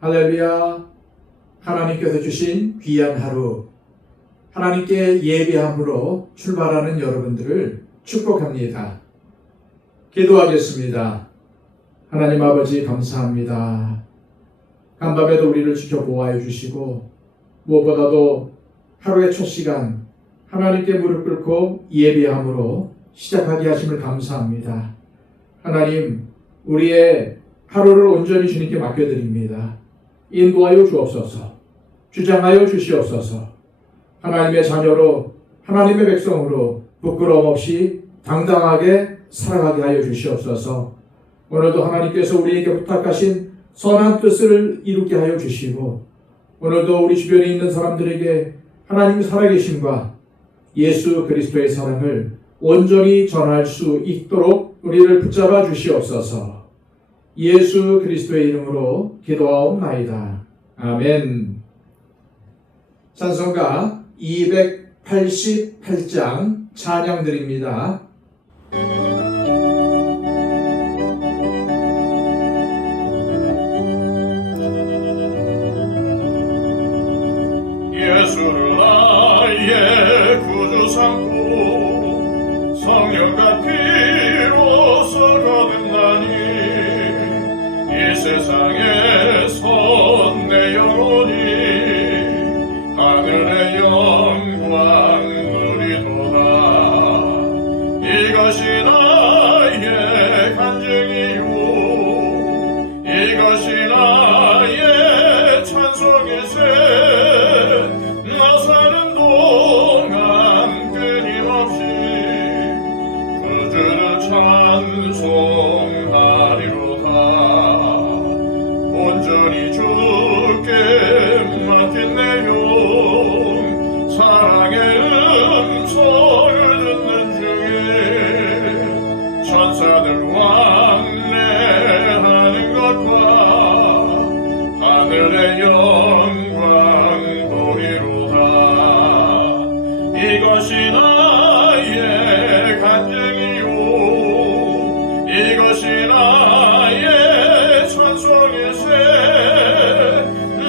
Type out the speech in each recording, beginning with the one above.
할렐루야. 하나님께서 주신 귀한 하루, 하나님께 예배함으로 출발하는 여러분들을 축복합니다. 기도하겠습니다. 하나님 아버지 감사합니다. 간밤에도 우리를 지켜보아해 주시고 무엇보다도 하루의 첫 시간 하나님께 무릎 꿇고 예배함으로 시작하게 하심을 감사합니다. 하나님, 우리의 하루를 온전히 주님께 맡겨드립니다. 인도하여 주옵소서. 주장하여 주시옵소서. 하나님의 자녀로, 하나님의 백성으로 부끄러움 없이 당당하게 살아가게 하여 주시옵소서. 오늘도 하나님께서 우리에게 부탁하신 선한 뜻을 이루게 하여 주시고 오늘도 우리 주변에 있는 사람들에게 하나님 살아계심과 예수 그리스도의 사랑을 온전히 전할 수 있도록 우리를 붙잡아 주시옵소서. 예수 그리스도의 이름으로 기도하옵나이다. 아멘. 찬송가 288장 찬양드립니다. 예수를 나의 구주 삼고 성령과 피로써 거듭나니 이 세상에서 내 영혼이 하늘의 영광 누리도다. 이것이 나의 간증이요 이것이 나의 찬송이세. 나 사는 동안 끊임없이 구주를 찬송하리로다. 온전히 주께 맡긴 내 영 사랑의 음성을 듣는 중에 천사들 왕래하는 것과 하늘의 영광 보리로다. 이것이 나의 간증이요 이것이 나의 찬송이세.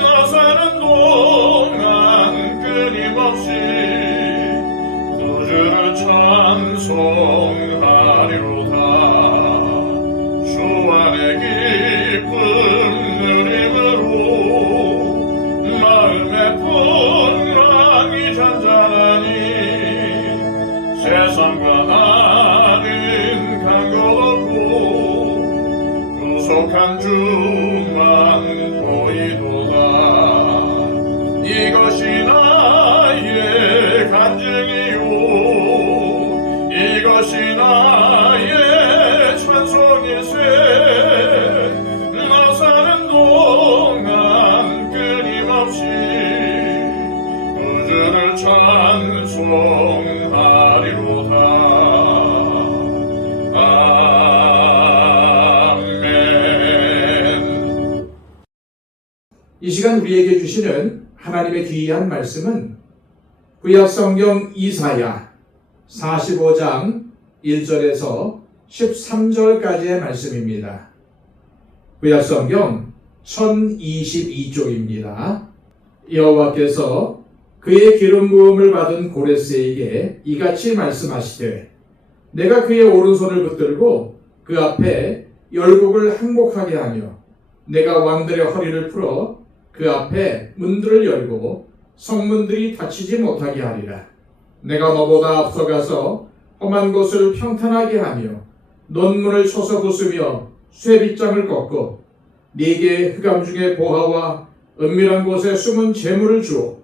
나 사는 동안 끊임없이 구주를 찬송하리로다. 주 안의 기쁨 누림으로 마음의 풍랑이 잔잔하니 세상과 나는 간것없고 구속한 주만 보이도다. 이것이 나의 간증이요 이것이 나의 찬송이세. 나 사는 동안 끊임없이 구주를 찬송하리로다. 아멘. 이 시간 우리에게 주시는 하나님의 귀한 말씀은 구약성경 이사야 45장 1절에서 13절까지의 말씀입니다. 구약성경 1022쪽입니다. 여호와께서 그의 기름 부음을 받은 고레스에게 이같이 말씀하시되 내가 그의 오른손을 붙들고 그 앞에 열국을 항복하게 하며 내가 왕들의 허리를 풀어 그 앞에 문들을 열고 성문들이 닫히지 못하게 하리라. 내가 너보다 앞서가서 험한 곳을 평탄하게 하며 논문을 쳐서 부수며 쇠빗장을 꺾고 네게 흑암 중에 보화와 은밀한 곳에 숨은 재물을 주어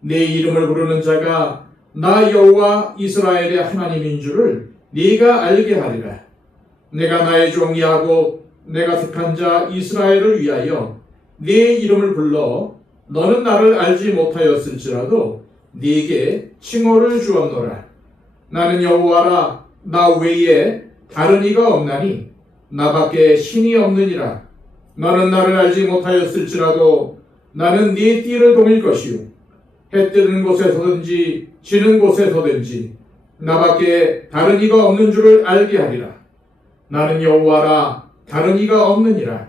네 이름을 부르는 자가 나 여호와 이스라엘의 하나님인 줄을 네가 알게 하리라. 내가 나의 종 야곱 내가 택한 자 이스라엘을 위하여 네 이름을 불러 너는 나를 알지 못하였을지라도 네게 칭호를 주었노라. 나는 여호와라. 나 외에 다른 이가 없나니 나밖에 신이 없느니라. 너는 나를 알지 못하였을지라도 나는 네 띠를 동일 것이요 해 뜨는 곳에서든지 지는 곳에서든지 나밖에 다른 이가 없는 줄을 알게 하리라. 나는 여호와라. 다른 이가 없느니라.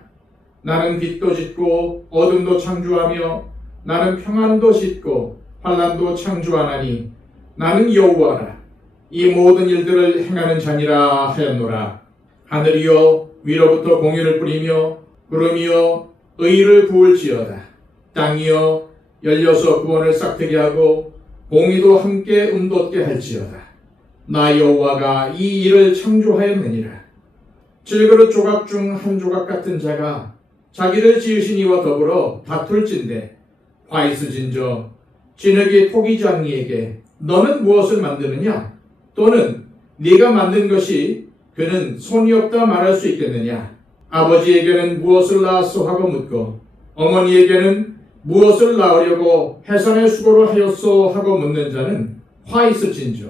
나는 빛도 짓고 어둠도 창조하며 나는 평안도 짓고 환난도 창조하나니 나는 여호와라. 이 모든 일들을 행하는 자니라 하였노라. 하늘이여 위로부터 공의를 뿌리며 구름이여 의를 부을지어다. 땅이여 열려서 구원을 싹트게 하고 공의도 함께 돋게 할지어다. 나 여호와가 이 일을 창조하였느니라. 질그릇 조각 중 한 조각 같은 자가 자기를 지으신 이와 더불어 다툴진대 화이스진저 진흙이 토기장이에게 너는 무엇을 만드느냐? 또는 네가 만든 것이 그는 손이 없다 말할 수 있겠느냐? 아버지에게는 무엇을 낳았소 하고 묻고 어머니에게는 무엇을 낳으려고 해산의 수고를 하였소 하고 묻는 자는 화 있을진저.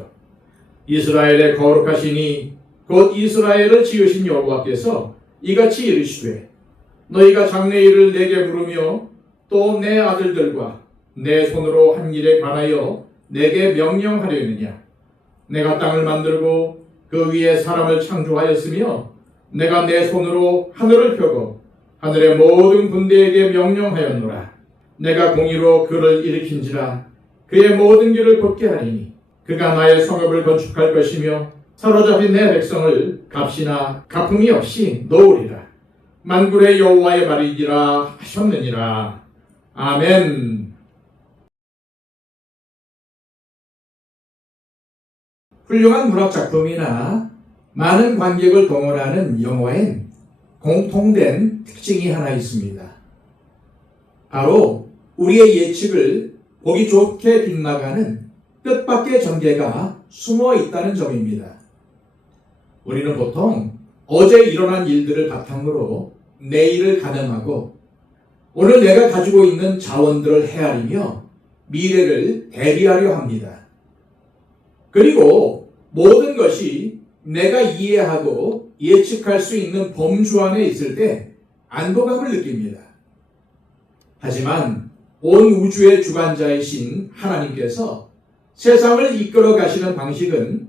이스라엘의 거룩하시니 곧 이스라엘을 지으신 여호와께서 이같이 이르시되 너희가 장래일을 내게 물으며 또 내 아들들과 내 손으로 한 일에 관하여 내게 명령하려느냐. 내가 땅을 만들고 그 위에 사람을 창조하였으며 내가 내 손으로 하늘을 펴고 하늘의 모든 군대에게 명령하였노라. 내가 공의로 그를 일으킨지라. 그의 모든 길을 곧게 하리니 그가 나의 성읍을 건축할 것이며 사로잡힌 내 백성을 값이나 가품이 없이 놓으리라. 만군의 여호와의 말이니라 하셨느니라. 아멘. 훌륭한 문학작품이나 많은 관객을 동원하는 영화엔 공통된 특징이 하나 있습니다. 바로 우리의 예측을 보기 좋게 빗나가는 뜻밖의 전개가 숨어 있다는 점입니다. 우리는 보통 어제 일어난 일들을 바탕으로 내일을 가늠하고 오늘 내가 가지고 있는 자원들을 헤아리며 미래를 대비하려 합니다. 그리고 모든 것이 내가 이해하고 예측할 수 있는 범주 안에 있을 때 안도감을 느낍니다. 하지만 온 우주의 주관자이신 하나님께서 세상을 이끌어 가시는 방식은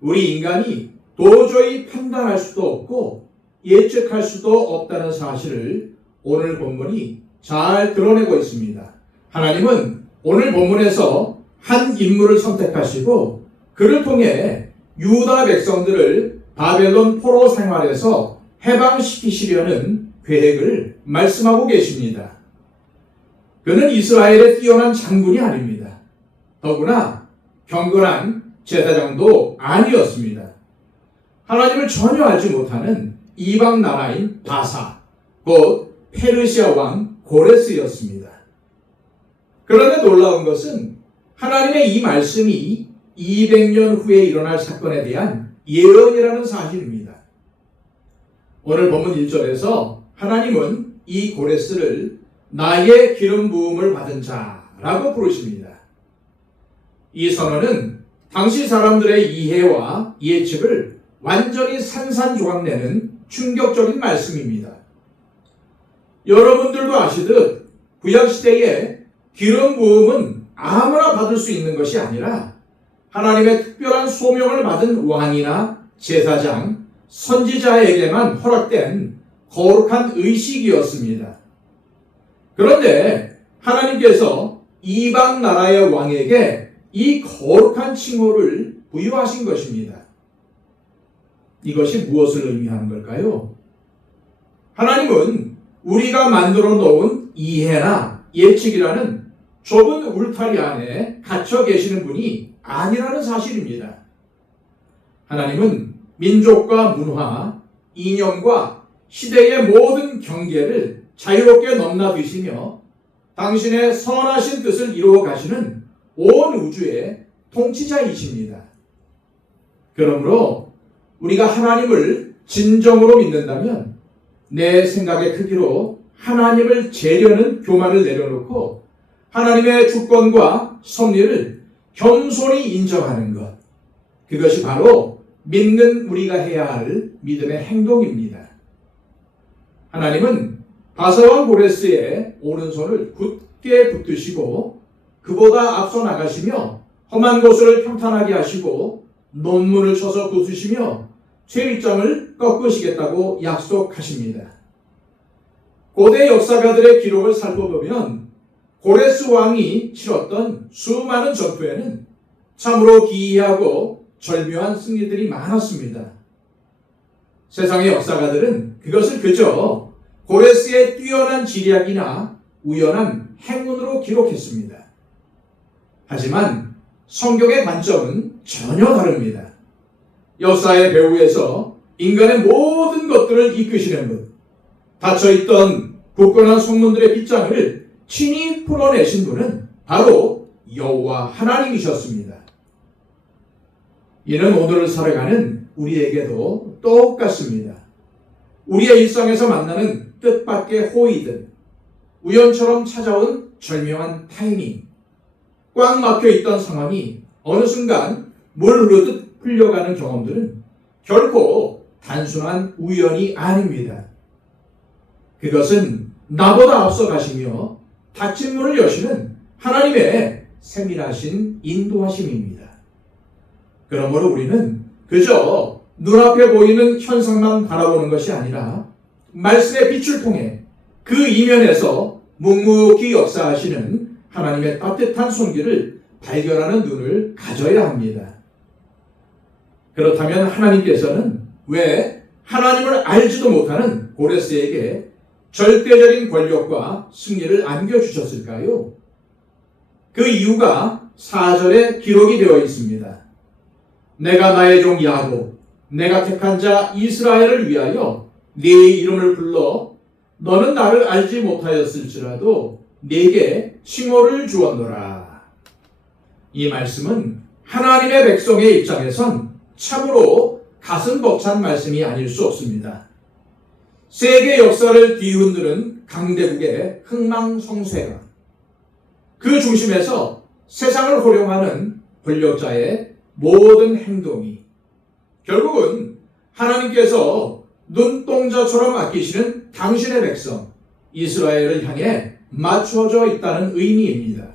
우리 인간이 도저히 판단할 수도 없고 예측할 수도 없다는 사실을 오늘 본문이 잘 드러내고 있습니다. 하나님은 오늘 본문에서 한 인물을 선택하시고 그를 통해 유다 백성들을 바벨론 포로 생활에서 해방시키시려는 계획을 말씀하고 계십니다. 그는 이스라엘의 뛰어난 장군이 아닙니다. 더구나 경건한 제사장도 아니었습니다. 하나님을 전혀 알지 못하는 이방 나라인 바사, 곧 페르시아 왕 고레스였습니다. 그런데 놀라운 것은 하나님의 이 말씀이 200년 후에 일어날 사건에 대한 예언이라는 사실입니다. 오늘 본문 1절에서 하나님은 이 고레스를 나의 기름 부음을 받은 자라고 부르십니다. 이 선언은 당시 사람들의 이해와 예측을 완전히 산산조각내는 충격적인 말씀입니다. 여러분들도 아시듯 구약시대에 기름 부음은 아무나 받을 수 있는 것이 아니라 하나님의 특별한 소명을 받은 왕이나 제사장, 선지자에게만 허락된 거룩한 의식이었습니다. 그런데 하나님께서 이방 나라의 왕에게 이 거룩한 칭호를 부여하신 것입니다. 이것이 무엇을 의미하는 걸까요? 하나님은 우리가 만들어 놓은 이해나 예측이라는 좁은 울타리 안에 갇혀 계시는 분이 아니라는 사실입니다. 하나님은 민족과 문화, 이념과 시대의 모든 경계를 자유롭게 넘나드시며 당신의 선하신 뜻을 이루어 가시는 온 우주의 통치자이십니다. 그러므로 우리가 하나님을 진정으로 믿는다면 내 생각의 크기로 하나님을 재려는 교만을 내려놓고 하나님의 주권과 섭리를 겸손히 인정하는 것, 그것이 바로 믿는 우리가 해야 할 믿음의 행동입니다. 하나님은 바사왕 고레스의 오른손을 굳게 붙드시고 그보다 앞서 나가시며 험한 곳을 평탄하게 하시고 논문을 쳐서 부수시며 죄일장을 꺾으시겠다고 약속하십니다. 고대 역사가들의 기록을 살펴보면 고레스 왕이 치렀던 수많은 전투에는 참으로 기이하고 절묘한 승리들이 많았습니다. 세상의 역사가들은 그것을 그저 고레스의 뛰어난 지략이나 우연한 행운으로 기록했습니다. 하지만 성경의 관점은 전혀 다릅니다. 역사의 배후에서 인간의 모든 것들을 이끄시는 분, 닫혀있던 굳건한 속문들의 빗장을 친히 풀어내신 분은 바로 여호와 하나님이셨습니다. 이는 오늘을 살아가는 우리에게도 똑같습니다. 우리의 일상에서 만나는 뜻밖의 호의들, 우연처럼 찾아온 절묘한 타이밍, 꽉 막혀 있던 상황이 어느 순간 물 흐르듯 흘려가는 경험들은 결코 단순한 우연이 아닙니다. 그것은 나보다 앞서 가시며 닫힌 문을 여시는 하나님의 세밀하신 인도하심입니다. 그러므로 우리는 그저 눈앞에 보이는 현상만 바라보는 것이 아니라 말씀의 빛을 통해 그 이면에서 묵묵히 역사하시는 하나님의 따뜻한 손길을 발견하는 눈을 가져야 합니다. 그렇다면 하나님께서는 왜 하나님을 알지도 못하는 고레스에게 절대적인 권력과 승리를 안겨주셨을까요? 그 이유가 4절에 기록이 되어 있습니다. 내가 나의 종 야곱, 내가 택한 자 이스라엘을 위하여 네 이름을 불러 너는 나를 알지 못하였을지라도 네게 칭호를 주었노라. 이 말씀은 하나님의 백성의 입장에선 참으로 가슴 벅찬 말씀이 아닐 수 없습니다. 세계 역사를 뒤흔드는 강대국의 흥망성쇠가, 그 중심에서 세상을 호령하는 권력자의 모든 행동이 결국은 하나님께서 눈동자처럼 아끼시는 당신의 백성 이스라엘을 향해 맞춰져 있다는 의미입니다.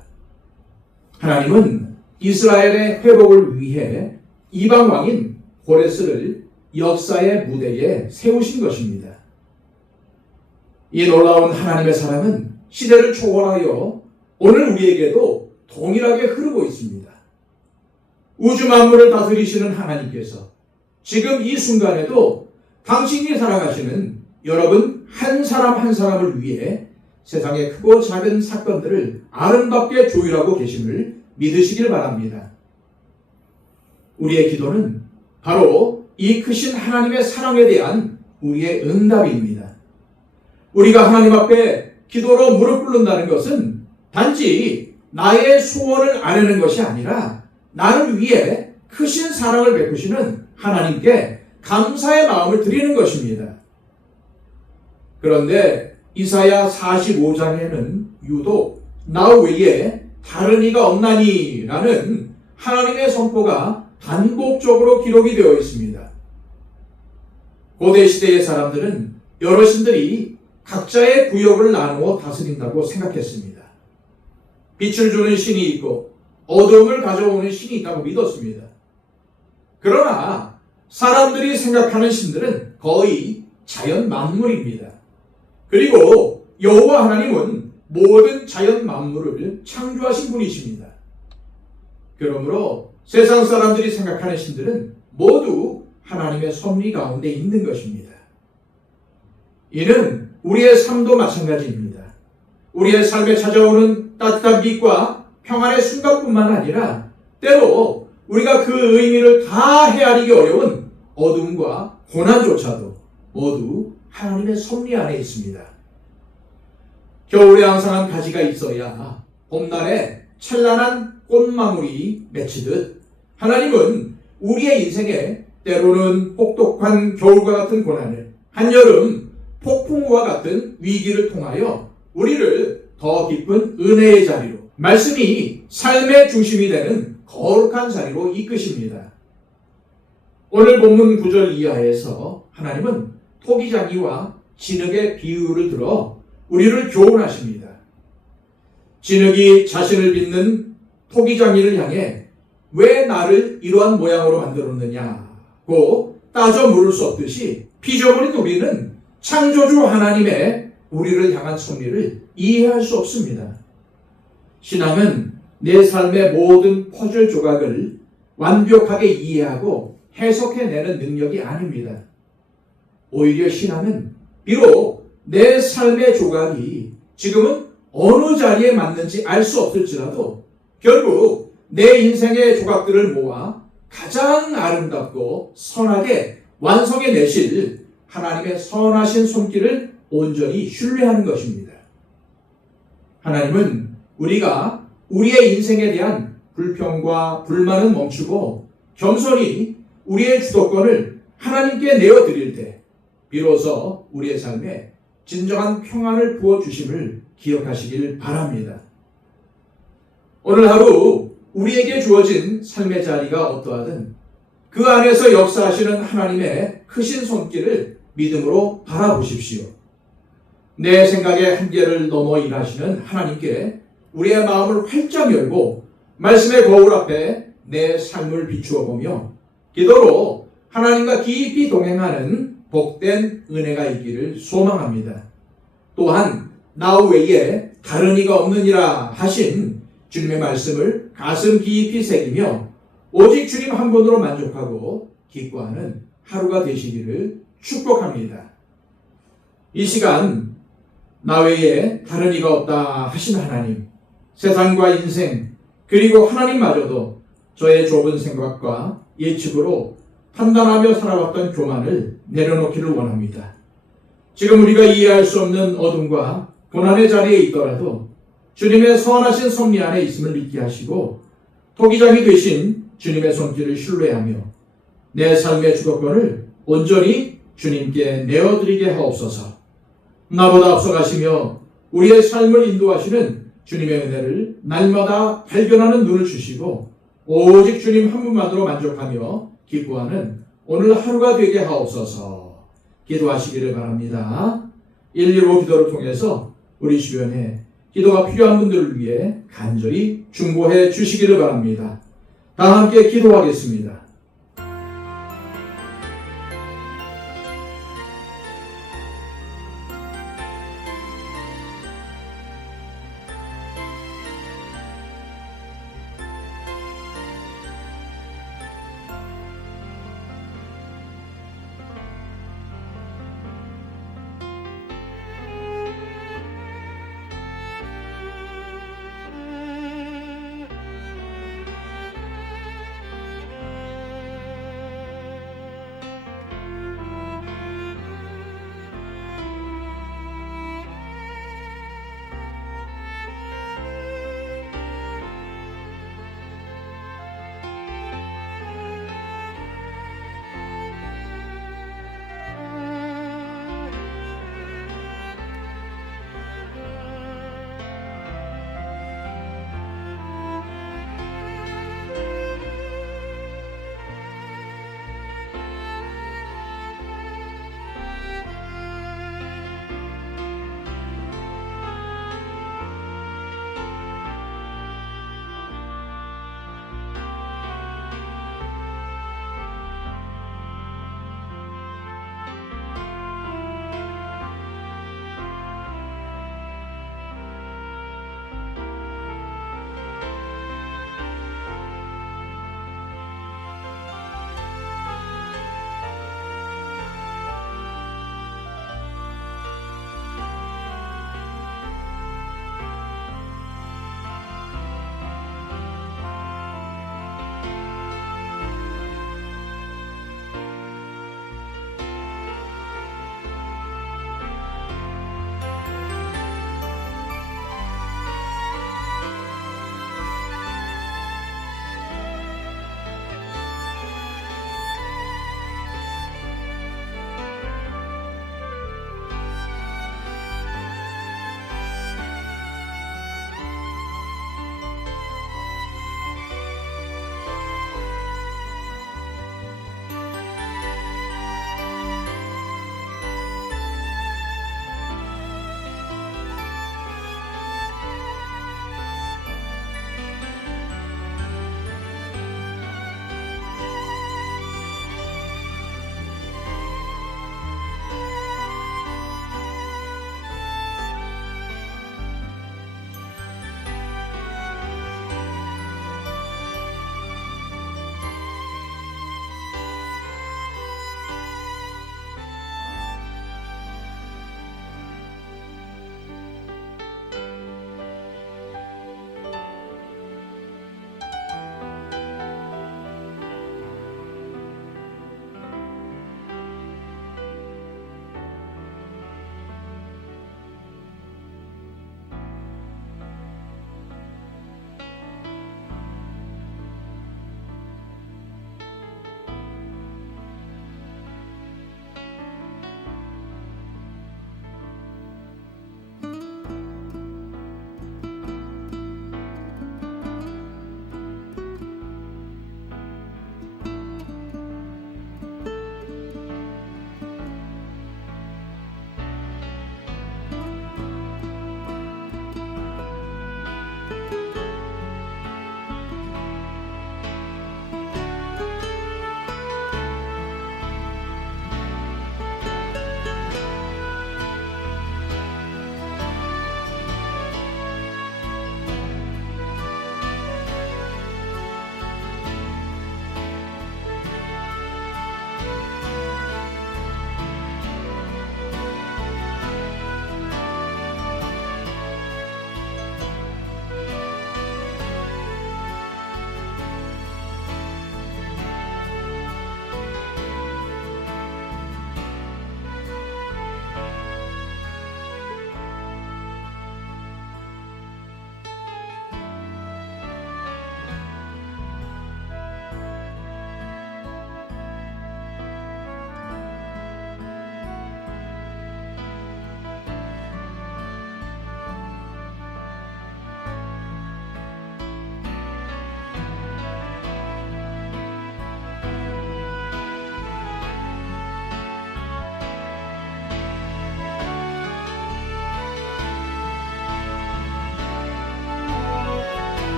하나님은 이스라엘의 회복을 위해 이방 왕인 고레스를 역사의 무대에 세우신 것입니다. 이 놀라운 하나님의 사랑은 시대를 초월하여 오늘 우리에게도 동일하게 흐르고 있습니다. 우주 만물을 다스리시는 하나님께서 지금 이 순간에도 당신이 살아가시는 여러분 한 사람 한 사람을 위해 세상의 크고 작은 사건들을 아름답게 조율하고 계심을 믿으시길 바랍니다. 우리의 기도는 바로 이 크신 하나님의 사랑에 대한 우리의 응답입니다. 우리가 하나님 앞에 기도로 무릎 꿇는다는 것은 단지 나의 소원을 아뢰는 것이 아니라 나를 위해 크신 사랑을 베푸시는 하나님께 감사의 마음을 드리는 것입니다. 그런데 이사야 45장에는 유독 나 외에 다른 이가 없나니 라는 하나님의 선포가 반복적으로 기록이 되어 있습니다. 고대 시대의 사람들은 여러 신들이 각자의 구역을 나누어 다스린다고 생각했습니다. 빛을 주는 신이 있고 어둠을 가져오는 신이 있다고 믿었습니다. 그러나 사람들이 생각하는 신들은 거의 자연 만물입니다. 그리고 여호와 하나님은 모든 자연 만물을 창조하신 분이십니다. 그러므로 세상 사람들이 생각하는 신들은 모두 하나님의 섭리 가운데 있는 것입니다. 이는 우리의 삶도 마찬가지입니다. 우리의 삶에 찾아오는 따뜻한 빛과 평안의 순간뿐만 아니라 때로 우리가 그 의미를 다 헤아리기 어려운 어둠과 고난조차도 모두 하나님의 섭리 안에 있습니다. 겨울에 앙상한 가지가 있어야 봄날에 찬란한 꽃망울이 맺히듯 하나님은 우리의 인생에 때로는 혹독한 겨울과 같은 고난을, 한여름 폭풍우와 같은 위기를 통하여 우리를 더 깊은 은혜의 자리로, 말씀이 삶의 중심이 되는 거룩한 자리로 이끄십니다. 오늘 본문 9절 이하에서 하나님은 토기장이와 진흙의 비유를 들어 우리를 교훈하십니다. 진흙이 자신을 빚는 토기장이를 향해 왜 나를 이러한 모양으로 만들었느냐고 따져 물을 수 없듯이 피조물인 우리는 창조주 하나님의 우리를 향한 섭리를 이해할 수 없습니다. 신앙은 내 삶의 모든 퍼즐 조각을 완벽하게 이해하고 해석해내는 능력이 아닙니다. 오히려 신앙은 비록 내 삶의 조각이 지금은 어느 자리에 맞는지 알 수 없을지라도 결국 내 인생의 조각들을 모아 가장 아름답고 선하게 완성해내실 하나님의 선하신 손길을 온전히 신뢰하는 것입니다. 하나님은 우리가 우리의 인생에 대한 불평과 불만은 멈추고 겸손히 우리의 주도권을 하나님께 내어드릴 때 비로소 우리의 삶에 진정한 평안을 부어주심을 기억하시길 바랍니다. 오늘 하루 우리에게 주어진 삶의 자리가 어떠하든 그 안에서 역사하시는 하나님의 크신 손길을 믿음으로 바라보십시오. 내 생각의 한계를 넘어 일하시는 하나님께 우리의 마음을 활짝 열고 말씀의 거울 앞에 내 삶을 비추어 보며 기도로 하나님과 깊이 동행하는 복된 은혜가 있기를 소망합니다. 또한 나 외에 다른 이가 없느니라 하신 주님의 말씀을 가슴 깊이 새기며 오직 주님 한 분으로 만족하고 기뻐하는 하루가 되시기를 축복합니다. 이 시간 나 외에 다른 이가 없다 하신 하나님, 세상과 인생 그리고 하나님마저도 저의 좁은 생각과 예측으로 판단하며 살아왔던 교만을 내려놓기를 원합니다. 지금 우리가 이해할 수 없는 어둠과 고난의 자리에 있더라도 주님의 선하신 섭리 안에 있음을 믿게 하시고 토기장이 되신 주님의 손길을 신뢰하며 내 삶의 주도권을 온전히 주님께 내어드리게 하옵소서. 나보다 앞서가시며 우리의 삶을 인도하시는 주님의 은혜를 날마다 발견하는 눈을 주시고 오직 주님 한 분만으로 만족하며 기뻐하는 오늘 하루가 되게 하옵소서. 기도하시기를 바랍니다. 115 기도를 통해서 우리 주변에 기도가 필요한 분들을 위해 간절히 중보해 주시기를 바랍니다. 다 함께 기도하겠습니다.